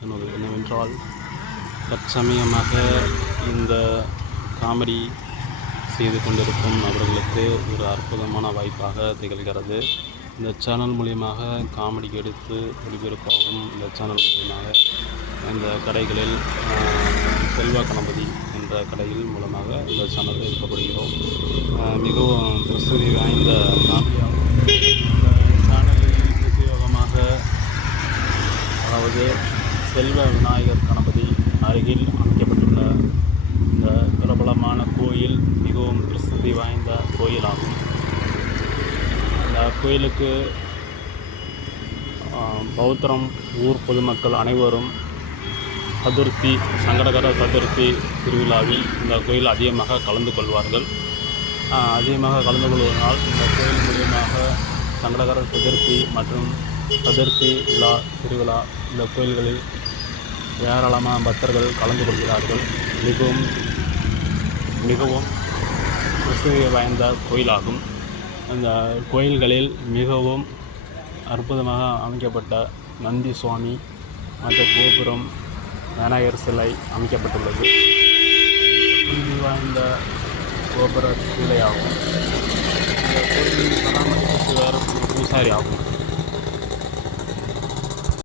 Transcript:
சொன்னது என்னவென்றால், தற்சமயமாக இந்த காமெடி செய்து கொண்டிருக்கும் நபர்களுக்கு ஒரு அற்புதமான வாய்ப்பாக திகழ்கிறது. இந்த சேனல் மூலியமாக காமெடி எடுத்து ஒளிபரப்பாகும் இந்த சேனல் மூலியமாக இந்த கடைகளில் செல்வா கணபதி என்ற கடையில் மூலமாக இந்த சேனலை எடுக்கப்படுகிறோம். மிகவும் பிரசித்தி வாய்ந்த காமெடியாகும். இந்த சேனலில் உபயோகமாக, அதாவது செல்வ விநாயகர் கணபதி அருகில் அமைக்கப்பட்டுள்ள இந்த பிரபலமான கோயில் மிகவும் பிரசித்தி வாய்ந்த கோயிலாகும். இந்த கோயிலுக்கு பௌத்தரம் ஊர் பொதுமக்கள் அனைவரும் சதுர்த்தி, சங்கடகர சதுர்த்தி திருவிழாவில் இந்த கோயில் அதிகமாக கலந்து கொள்வார்கள். அதிகமாக கலந்து கொள்வதனால் இந்த கோயில் மூலியமாக சங்கடகர சதுர்த்தி மற்றும் சதுர்த்தி விழா திருவிழா இந்த கோயில்களில் ஏராளமான பக்தர்கள் கலந்து கொள்கிறார்கள். மிகவும் பிரசித்தி வாய்ந்த கோயிலாகும். அந்த கோயில்களில் மிகவும் அற்புதமாக அமைக்கப்பட்ட நந்தி சுவாமி மற்றும் கோபுரம், விநாயகர் சிலை அமைக்கப்பட்டுள்ளது. பிரசித்தி வாய்ந்த கோபுர சிலையாகும். இந்த கோயிலில் பராமரிப்பு பூசாரி ஆகும்.